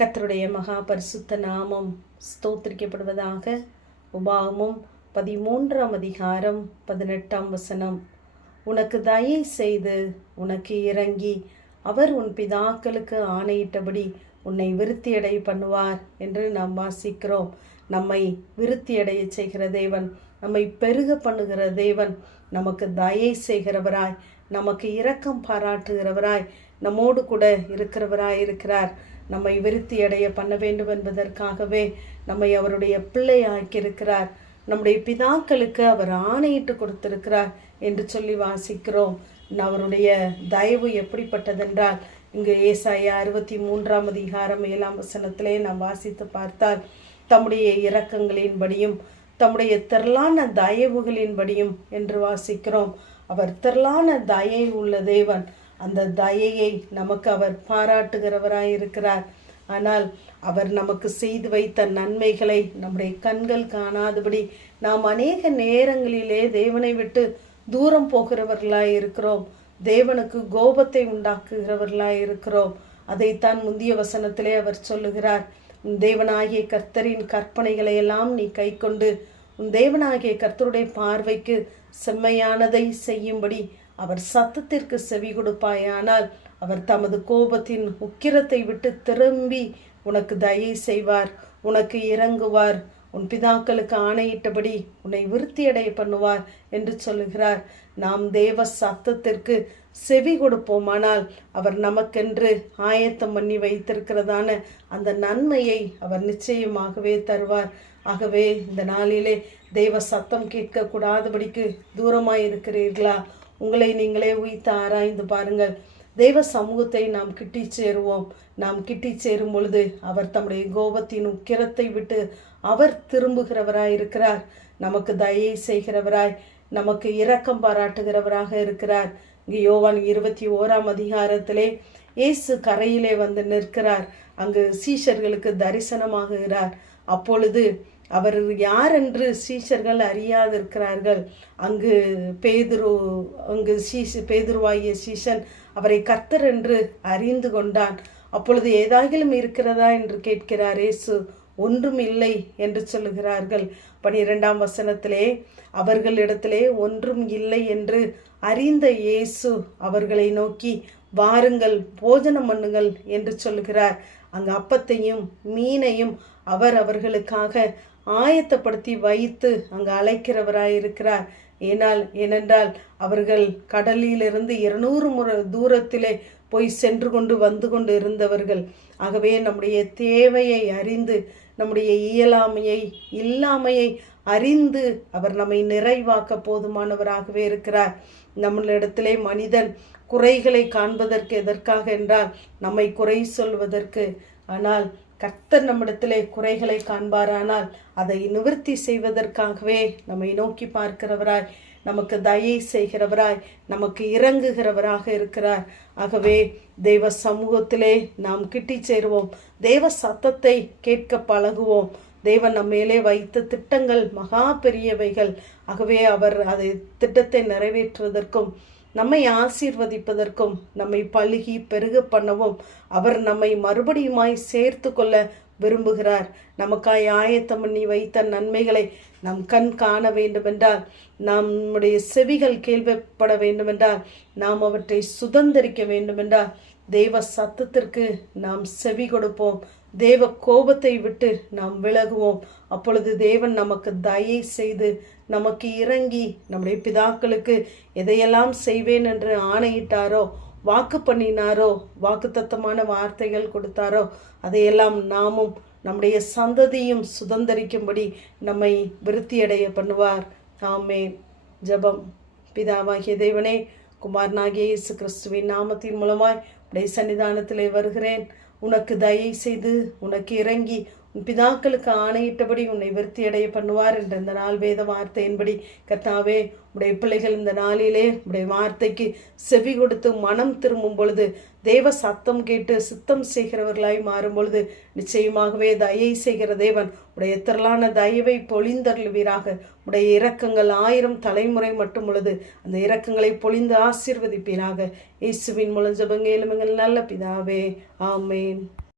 கர்த்தருடைய மகா பரிசுத்த நாமம் ஸ்தோத்திரிக்கப்படுவதாக. உபாகமம் 13ஆம் அதிகாரம் 18ஆம் வசனம். உனக்கு தயை செய்து உனக்கு இறங்கி அவர் உன் பிதாக்களுக்கு ஆணையிட்டபடி உன்னை விருத்தியடை பண்ணுவார் என்று நாம் வாசிக்கிறோம். நம்மை விருத்தியடைய செய்கிற தேவன், நம்மை பெருக பண்ணுகிற தேவன், நமக்கு தயை செய்கிறவராய், நமக்கு இரக்கம் பாராட்டுகிறவராய், நம்மோடு கூட இருக்கிறார். நம்மை விருத்தி அடைய பண்ண வேண்டும் என்பதற்காகவே நம்மை அவருடைய பிள்ளை ஆக்கியிருக்கிறார். நம்முடைய பிதாக்களுக்கு அவர் ஆணையிட்டு கொடுத்திருக்கிறார் என்று சொல்லி வாசிக்கிறோம். அவருடைய தயவு எப்படிப்பட்டதென்றால், இங்கு ஏசாயா 63ஆம் அதிகாரம் 7ஆம் வசனத்திலே நாம் வாசித்து பார்த்தால், தம்முடைய இரக்கங்களின்படியும் தம்முடைய திரளான தயவுகளின்படியும் என்று வாசிக்கிறோம். அவர் திரளான தயை உள்ள தேவன். அந்த தயையை நமக்கு அவர் பாராட்டுகிறவராய் இருக்கிறார். ஆனால் அவர் நமக்கு செய்து வைத்த நன்மைகளை நம்முடைய கண்கள் காணாதபடி நாம் அநேக நேரங்களிலே தேவனை விட்டு தூரம் போகிறவர்களாய் இருக்கிறோம். தேவனுக்கு கோபத்தை உண்டாக்குகிறவர்களாய் இருக்கிறோம். அதைத்தான் முந்திய வசனத்திலே அவர் சொல்லுகிறார். உன் தேவனாகிய கர்த்தரின் கற்பனைகளை எல்லாம் நீ கை கொண்டு உன் தேவனாகிய கர்த்தருடைய பார்வைக்கு செம்மையானதை செய்யும்படி அவர் சத்தத்திற்கு செவி கொடுப்பாயானால் அவர் தமது கோபத்தின் உக்கிரத்தை விட்டு திரும்பி உனக்கு தயை செய்வார், உனக்கு இறங்குவார், உன் பிதாக்களுக்கு ஆணையிட்டபடி உன்னை விருத்தியடைய பண்ணுவார் என்று சொல்லுகிறார். நாம் தேவ சத்தத்திற்கு செவி கொடுப்போமானால் அவர் நமக்கென்று ஆயத்தம் பண்ணி வைத்திருக்கிறதான அந்த நன்மையை அவர் நிச்சயமாகவே தருவார். ஆகவே இந்த நாளிலே தேவ சத்தம் கேட்கக்கூடாதபடிக்கு தூரமாய் இருக்கிறீர்களா? உங்களை நீங்களே உய்த்து ஆராய்ந்து பாருங்கள். தெய்வ சமூகத்தை நாம் கிட்டி சேருவோம். நாம் கிட்டி சேரும் பொழுது அவர் தம்முடைய கோபத்தின் உக்கிரத்தை விட்டு அவர் திரும்புகிறவராய் இருக்கிறார். நமக்கு தயை செய்கிறவராய், நமக்கு இரக்கம் பாராட்டுகிறவராக இருக்கிறார். இங்கு யோவான் 21ஆம் அதிகாரத்திலே இயேசு கரையிலே வந்து நிற்கிறார். அங்கு சீஷர்களுக்கு தரிசனமாகுகிறார். அப்பொழுது அவர் யார் என்று சீஷர்கள் அறியாதிருக்கிறார்கள். அங்கு பேதுருவாகிய சீஷன் அவரை கர்த்தர் என்று அறிந்து கொண்டான். அப்பொழுது ஏதாகிலும் இருக்கிறதா என்று கேட்கிறார் இயேசு. ஒன்றும் இல்லை என்று சொல்லுகிறார்கள். 12ஆம் வசனத்திலே அவர்களிடத்திலே ஒன்றும் இல்லை என்று அறிந்த இயேசு அவர்களை நோக்கி, வாருங்கள் போஜனம் பண்ணுங்கள் என்று சொல்லுகிறார். அங்கு அப்பத்தையும் மீனையும் அவர் அவர்களுக்காக ஆயத்தப்படுத்தி வைத்து அங்கு அழைக்கிறவராயிருக்கிறார். ஏனென்றால் அவர்கள் கடலிலிருந்து 200 முறை தூரத்திலே போய் சென்று கொண்டு வந்து கொண்டு இருந்தவர்கள். ஆகவே நம்முடைய தேவையை அறிந்து, நம்முடைய இல்லாமையை அறிந்து அவர் நம்மை நிறைவாக்க போதுமானவராகவே இருக்கிறார். நம்மளிடத்திலே மனிதன் குறைகளை காண்பதற்கு எதற்காக என்றால் நம்மை குறை சொல்வதற்கு. ஆனால் கர்த்தர் நம்மிடத்திலே குறைகளை காண்பாரானால் அதை நிவர்த்தி செய்வதற்காகவே நம்மை நோக்கி பார்க்கிறவராய், நமக்கு தயை செய்கிறவராய், நமக்கு இறங்குகிறவராக இருக்கிறார். ஆகவே தெய்வ சமூகத்திலே நாம் கிட்டி சேருவோம். தெய்வ சத்தத்தை கேட்க பழகுவோம். தேவன் நம்ம மேலே வைத்த திட்டங்கள் மகா பெரியவைகள். ஆகவே அவர் அதை திட்டத்தை நிறைவேற்றுவதற்கும் நம்மை ஆசீர்வதிப்பதற்கும் நம்மை பழுகி பெருக பண்ணவும் அவர் நம்மை மறுபடியுமாய் சேர்த்து கொள்ள விரும்புகிறார். நமக்காய் ஆயத்தம் பண்ணி வைத்த நன்மைகளை நம் கண் காண வேண்டுமென்றால், நம்முடைய செவிகள் கேள்விப்பட வேண்டுமென்றால், நாம் அவற்றை சுதந்திரிக்க வேண்டுமென்றால் தேவ சத்தத்திற்கு நாம் செவி கொடுப்போம். தேவ கோபத்தை விட்டு நாம் விலகுவோம். அப்பொழுது தேவன் நமக்கு தயை செய்து நமக்கு இறங்கி நம்முடைய பிதாக்களுக்கு எதையெல்லாம் செய்வேன் என்று ஆணையிட்டாரோ, வாக்கு பண்ணினாரோ, வாக்குத்தத்தமான வார்த்தைகள் கொடுத்தாரோ, அதையெல்லாம் நாமும் நம்முடைய சந்ததியும் சுதந்திரிக்கும்படி நம்மை விருத்தியடைய பண்ணுவார். ஆமென். ஜெபம். பிதாவாகிய தேவனே, குமாரனாகிய இயேசு கிறிஸ்துவின் நாமத்தின் மூலமாய் உடைய சன்னிதானத்திலே வருகிறேன். உனக்கு தயை செய்து உனக்கு இறங்கி உன் பிதாக்களுக்கு ஆணையிட்டபடி உன்னை விருத்தியடைய பண்ணுவார் என்ற இந்த நாள் வேத வார்த்தையின்படி கர்த்தாவே, உடைய பிள்ளைகள் இந்த நாளிலே உடைய வார்த்தைக்கு செவி கொடுத்து மனம் திரும்பும் பொழுது, தேவ சத்தம் கேட்டு சித்தம் செய்கிறவர்களாய் மாறும் பொழுது நிச்சயமாகவே தயை செய்கிற தேவன் உடைய திரளான தயவை பொழிந்தருளுவீராக. உடைய இரக்கங்கள் 1000 தலைமுறை மட்டும் உள்ளது. அந்த இரக்கங்களை பொழிந்து ஆசீர்வதிப்பீராக. இயேசுவின் மூலம் ஜெபங்கேளும் எங்கள் நல்ல பிதாவே. ஆமென்.